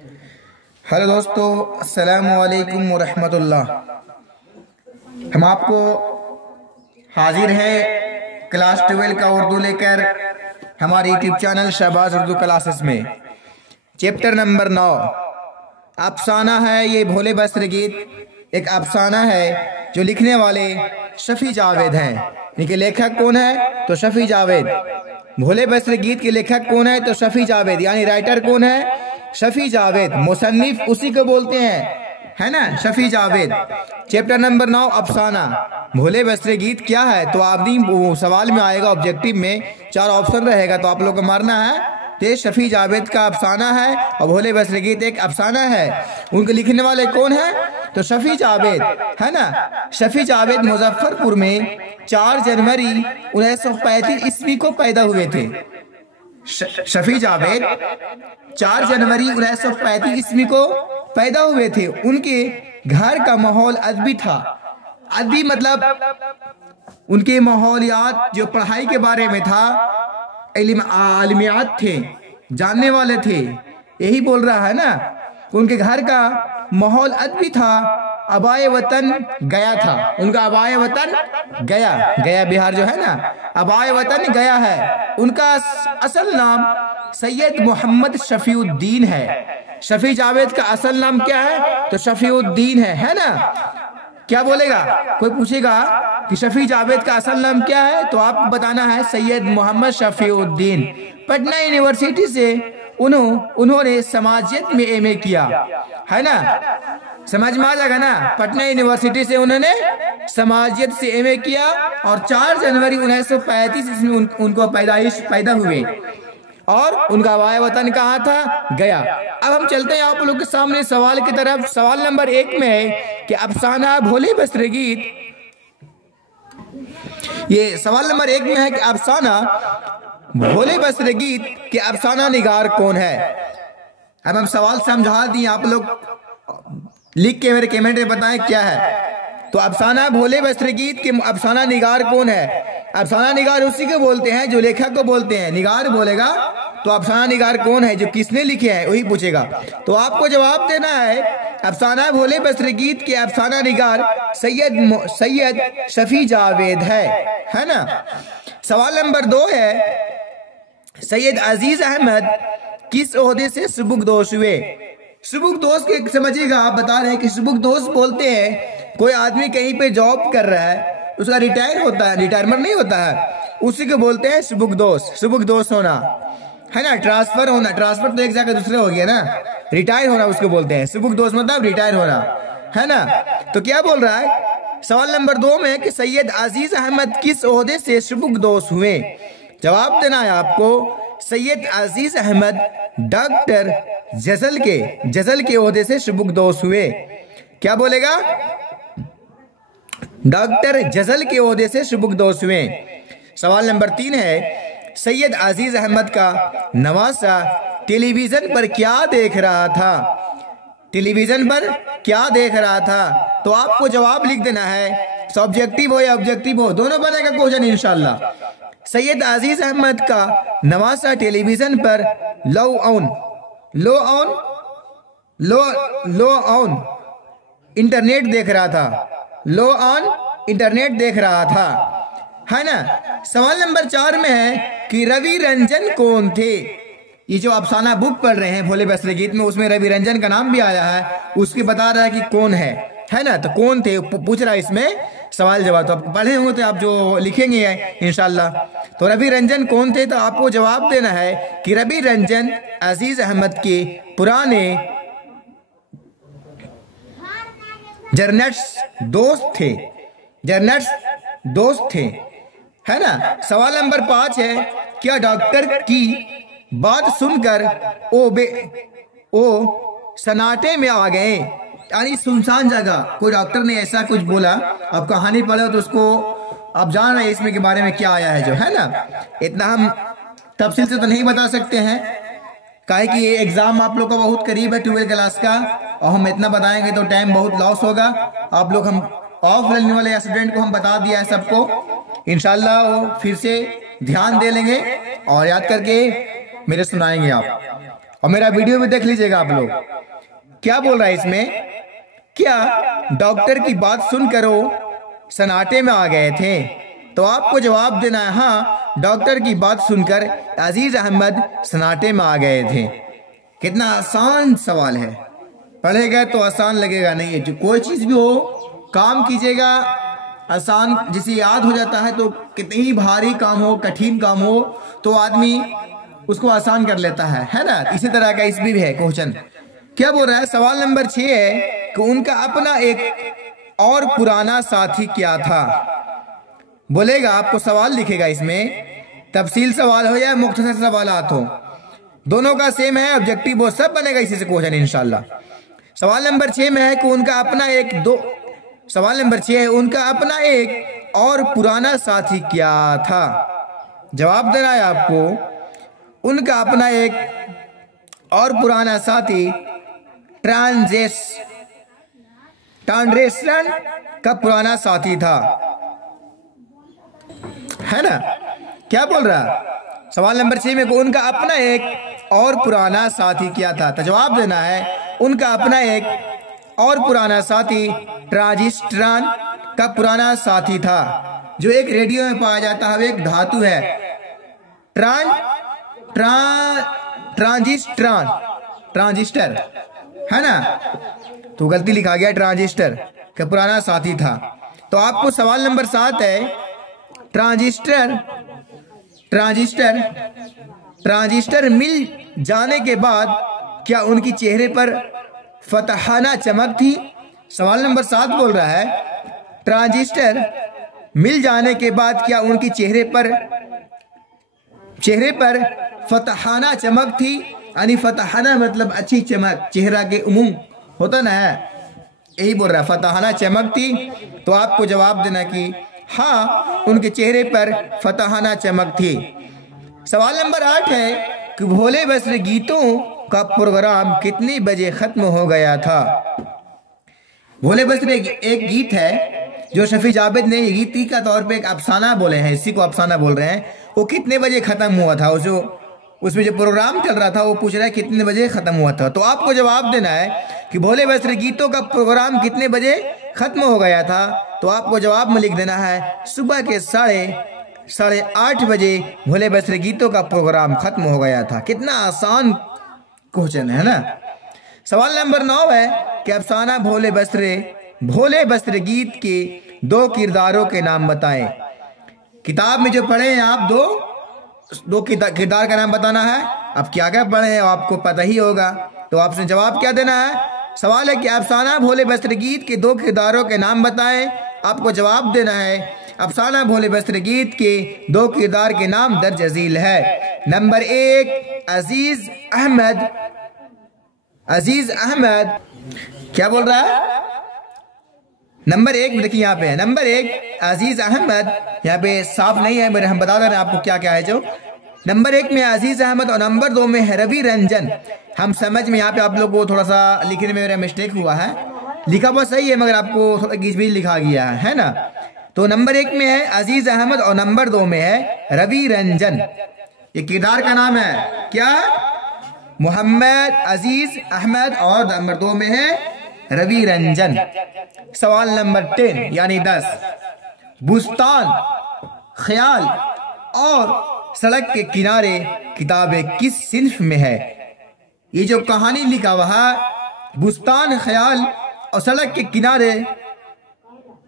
Hello दोस्तों, अस्सलामु अलैकुम वरहमतुल्लाह। हम आपको हाजिर है क्लास 12 का उर्दू लेकर हमारे YouTube channel Shahbaz Urdu classes में। चैप्टर नंबर 9 अफसाना है। ये भोले बसर गीत एक अफसाना है जो लिखने वाले शफी जावेद हैं। इनके लेखक कौन है? तो शफी जावेद। भोले बसर गीत के लेखक कौन है? तो शफी जावेद, यानी राइटर कौन है? शफी जावेद। मुसन्निफ उसी को बोलते हैं, है ना, शफी जावेद। चैप्टर नंबर 9 अफसाना। भोले बसर गीत क्या है? तो आप सवाल में आएगा, ऑब्जेक्टिव में 4 ऑप्शन रहेगा, तो आप लोग को मारना है। ये शफी जावेद का अफसाना है और भोले बसर गीत एक अफसाना है। उनके लिखने वाले कौन है? तो शफी जावेद, है ना। शफी जावेद मुजफ्फरपुर में 4 जनवरी 1935 ईस्वी को पैदा हुए थे। शफी जावेद 4 जनवरी 1935 ईस्वी को पैदा हुए थे। उनके घर का माहौल अदबी था। अदबी मतलब उनके माहौलियात जो पढ़ाई के बारे में था, आलिमियात थे, जानने वाले थे। यही बोल रहा है ना, उनके घर का माहौल अदबी था। अबाए वतन गया था। उनका अबाए वतन गया, गया बिहार जो है ना, अबाए वतन गया है। उनका असल नाम सैयद मोहम्मद शफीउद्दीन है। शफी जावेद का असल नाम क्या है? तो शफीउद्दीन है ना। क्या बोलेगा? कोई पूछेगा कि शफी जावेद का असल नाम क्या है, तो आपको बताना है सैयद मोहम्मद शफीउद्दीन। पटना यूनिवर्सिटी से उन्होंने समाजियत में एमए किया, है ना। समझ में आ जाएगा ना। पटना यूनिवर्सिटी से उन्होंने समाजियत से एमए किया और 4 जनवरी 1935 में उनको पैदा हुए और उनका वाय वतन कहाँ था? गया। अब हम चलते हैं आप लोग के सामने सवाल की तरफ। सवाल नंबर 1 में है कि अफसाना भोले बसर गीत। ये सवाल नंबर 1 में है कि अफसाना भोले बसर गीत के अफसाना निगार कौन है? अब हम सवाल समझा दिए, आप लोग लिख के मेरे कमेंट में बताएं क्या है। तो अफसाना भोले बसर गीत के अफसाना निगार कौन है? अफसाना निगार उसी को बोलते हैं जो लेखक को बोलते हैं। निगार बोलेगा तो अफसाना निगार कौन है, जो किसने लिखे हैं वही पूछेगा। तो आपको जवाब देना है अफसाना भोले बसर गीत के अफसाना निगार सैयद शफी जावेद है ना। सवाल नंबर 2 है सैयद अजीज अहमद किस ओहदे से सुबुकदोश हुए? सुबुकदोश के समझिएगा, आप बता रहे हैं कि सुबुकदोश बोलते हैं कोई आदमी कहीं पे जॉब कर रहा है, उसका रिटायर होता है, रिटायरमेंट नहीं होता है, उसी को बोलते हैं सुबुकदोश। सुबुकदोश होना, है ना, ट्रांसफर होना। ट्रांसफर तो एक जगह दूसरे हो गया ना, रिटायर होना उसको बोलते हैं। सुबुकदोश मतलब रिटायर होना, है ना। तो क्या बोल रहा है सवाल नंबर 2 में कि सैयद अजीज अहमद किस ओहदे से सुबुकदोश हुए? जवाब देना है आपको सैयद अजीज अहमद डॉक्टर जजल के ओहदे से सुबुकदोश हुए। क्या बोलेगा? डॉक्टर जजल के ओहदे से सुबुकदोश हुए। सवाल नंबर 3 है सैयद अजीज अहमद का नवासा टेलीविजन पर क्या देख रहा था? टेलीविजन पर क्या देख रहा था? तो आपको जवाब लिख देना है, सब्जेक्टिव हो या ऑब्जेक्टिव हो, दोनों बनेगा क्वेश्चन इंशाल्लाह। सैयद अजीज अहमद का नवासा टेलीविजन पर लो ऑन इंटरनेट देख रहा था। लो ऑन इंटरनेट देख रहा था, है ना। सवाल नंबर 4 में है कि रवि रंजन कौन थे? ये जो अफसाना बुक पढ़ रहे हैं भोले बसर गीत में, उसमें रवि रंजन का नाम भी आया है, उसकी बता रहा है कि कौन है ना। तो कौन थे पूछ रहा है इसमें सवाल जवाब। तो आप पढ़े होंगे तो आप जो लिखेंगे इंशाल्लाह। तो रवि रंजन कौन थे? तो आपको जवाब देना है कि रवि रंजन अजीज अहमद के पुराने जर्नलिस्ट दोस्त थे, है ना। सवाल नंबर 5 है क्या डॉक्टर की बात सुनकर ओ सन्नाटे में आ गए, यानी सुनसान जगह कोई डॉक्टर ने ऐसा कुछ बोला। अब कहानी पढ़ो तो उसको आप जान रहे हैं इसमें के बारे में क्या आया है, जो है ना। इतना हम तफसील से तो नहीं बता सकते हैं, काहे कि ये एग्जाम आप लोग का बहुत करीब है 12 क्लास का, और हम इतना बताएंगे तो टाइम बहुत लॉस होगा। आप लोग, हम ऑफ लेने वाले स्टूडेंट को हम बता दिया है सबको, इंशाल्लाह वो फिर से ध्यान दे लेंगे और याद करके मेरे सुनाएंगे आप। और मेरा वीडियो भी देख लीजिएगा आप लोग। क्या बोल रहा है इसमें, क्या डॉक्टर की बात सुनकर वो सन्नाटे में आ गए थे? तो आपको जवाब देना है हाँ, डॉक्टर की बात सुनकर अजीज अहमद सन्नाटे में आ गए थे। कितना आसान सवाल है, पढ़ेगा तो आसान लगेगा नहीं है। जो कोई चीज भी हो काम कीजिएगा आसान, जिसे याद हो जाता है तो कितनी ही भारी काम हो, कठिन काम हो तो आदमी उसको आसान कर लेता है ना। इसी तरह का इसमें भी है क्वेश्चन। क्या बोल रहा है, सवाल नंबर 6 है कि उनका अपना एक और पुराना साथी क्या था? बोलेगा, आपको सवाल लिखेगा, इसमें तफसील सवाल हो या मुख्तसर सवालात हो, दोनों का सेम है, ऑब्जेक्टिव वो सब बनेगा इसी से क्वेश्चन इंशाल्लाह। सवाल नंबर 6 में है कि उनका अपना सवाल नंबर 6 है, उनका अपना एक और पुराना साथी क्या था? जवाब देना है आपको, उनका अपना एक और पुराना साथी ट्रांजेशन का पुराना साथी था, है ना। क्या बोल रहा, सवाल नंबर 6 में उनका अपना एक और पुराना साथी क्या था? तो जवाब देना है, उनका अपना एक और पुराना साथी ट्रांजिस्ट्रॉन का पुराना साथी था, जो एक रेडियो में पाया जाता है, एक धातु है। ट्रांजिस्टर है ना, तो गलती लिखा गया, ट्रांजिस्टर का पुराना साथी था। तो आपको सवाल नंबर 7 है, ट्रांजिस्टर मिल जाने के बाद क्या उनकी चेहरे पर फतहाना चमक थी? सवाल नंबर 7 बोल रहा है, ट्रांजिस्टर मिल जाने के बाद क्या उनकी चेहरे पर फतहाना चमक थी? यानी फतहाना मतलब अच्छी चमक, चेहरा के उमूम होता ना है, यही बोल रहा है, फतहाना चमक थी। तो आपको जवाब देना कि हाँ, उनके चेहरे पर फतहाना चमक थी। सवाल नंबर 8 है कि भोले बसरे गीतों का प्रोग्राम कितने बजे खत्म हो गया था? भोले बसरे एक गीत है जो शफी जावेद ने गीती का तौर पे एक अफसाना बोले हैं, इसी को अफसाना बोल रहे हैं। वो कितने बजे खत्म हुआ था? उसमें जो प्रोग्राम चल रहा था वो पूछ रहा है कितने बजे खत्म हुआ था। तो आपको जवाब देना है कि भोले बसरे गीतों का प्रोग्राम कितने बजे खत्म हो गया था। तो आपको जवाब में लिख देना है, सुबह के 8:30 बजे भोले बसरे गीतों का प्रोग्राम खत्म हो गया था। कितना आसान क्वेश्चन है ना। सवाल नंबर 9 है कि अफसाना भोले बसरे गीत के 2 किरदारों के नाम बताएं। किताब में जो पढ़े हैं आप, दो किरदार का नाम बताना है। अब क्या क्या पढ़े हैं आपको पता ही होगा, तो आपसे जवाब क्या देना है। सवाल है कि अफसाना भोले बसरे गीत के 2 किरदारों के नाम बताएं। आपको जवाब देना है, अफसाना भोले बसरे गीत के 2 किरदार के नाम दर्ज झील है। नंबर 1 अजीज अहमद। क्या बोल रहा है? नंबर 1 देखिए यहाँ पे है, नंबर 1 अजीज अहमद। यहाँ पे साफ नहीं है, मेरे हम बता दे रहे हैं आपको क्या क्या है। जो नंबर 1 में अजीज अहमद और नंबर 2 में है रवि रंजन। हम समझ में यहाँ पे आप लोग को थोड़ा सा लिखने में मेरा मिस्टेक हुआ है, लिखा बहुत सही है मगर आपको थोड़ा बीच बीच लिखा गया है ना। तो नंबर 1 में है अजीज अहमद और नंबर 2 में है रवि रंजन। ये किरदार का नाम है क्या? मोहम्मद अजीज अहमद और नंबर 2 में है रवि रंजन। सवाल नंबर 10 यानी 10, बुस्तान, ख्याल और सड़क के किनारे किताबें किस सिन्फ में है? ये जो कहानी लिखा हुआ है, बुस्तान, ख्याल और सड़क के किनारे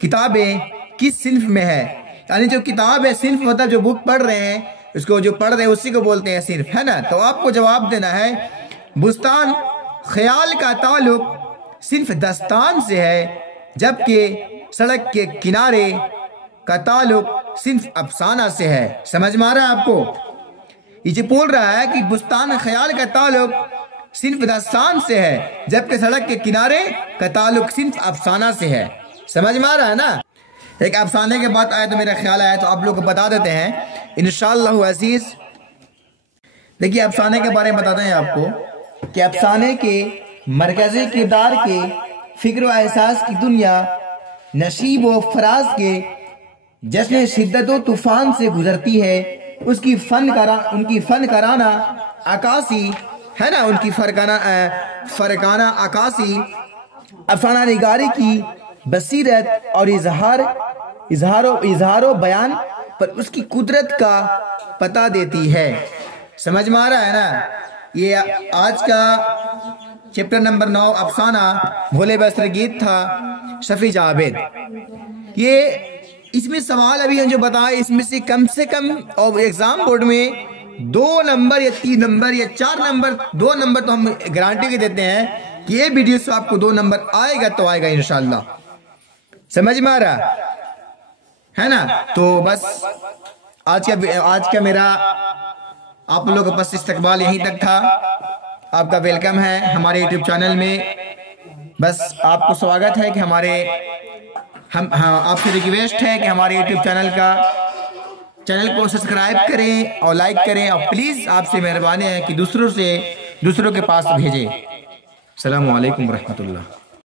किताबें किस सिन्फ में है? यानी जो किताब है, सिन्फ मतलब जो बुक पढ़ रहे हैं, उसको जो पढ़ रहे हैं उसी को बोलते हैं सिन्फ, है ना। तो आपको जवाब देना है, बुस्तान ख्याल का ताल्लुक सिन्फ दस्तान से है, जबकि सड़क के किनारे का ताल्लुक सिन्फ अफसाना से है। समझ में आ रहा है आपको? ये बोल रहा है कि बुस्तान ख्याल का ताल्लुक सिन्फ दस्तान से है, जबकि सड़क के किनारे का ताल्लुक सिन्फ अफसाना से है। समझ में आ रहा है ना। एक अफसाने के बाद आया तो मेरा ख्याल आया, तो आप लोग को बता देते हैं इंशाअल्लाह अज़ीज़। देखिए अफसाने के बारे में बताते हैं आपको कि अफसाने के मरकजी किरदार के फिक्र व एहसास की दुनिया नशीब व फराज के जश्न शिद्दत व तूफान से गुजरती है। उनकी फनकाराना अक्कासी है ना, उनकी फरकाना अक्कासी, अफसाना निगारी की बसीरत और इजहारो बयान पर उसकी कुदरत का पता देती है। समझ में आ रहा है ना। ये आज का चैप्टर नंबर 9 अफसाना भोले बसर गीत था शफी जावेद। ये इसमें सवाल अभी हम जो बताए, इसमें से कम और एग्जाम बोर्ड में 2 नंबर या 3 नंबर या 4 नंबर, 2 नंबर तो हम गारंटी के देते हैं कि ये वीडियो से आपको 2 नंबर आएगा तो आएगा इंशाल्लाह। समझ में आ रहा है ना। तो बस आज का मेरा आप लोगों के पास इस्तकबाल यहीं तक था। आपका वेलकम है हमारे यूट्यूब चैनल में। बस आपको स्वागत है कि आपसे रिक्वेस्ट है कि हमारे यूट्यूब चैनल को सब्सक्राइब करें और लाइक करें, और प्लीज़ आपसे मेहरबानी है कि दूसरों के पास भेजें। अस्सलामु अलैकुम रहमतुल्लाह।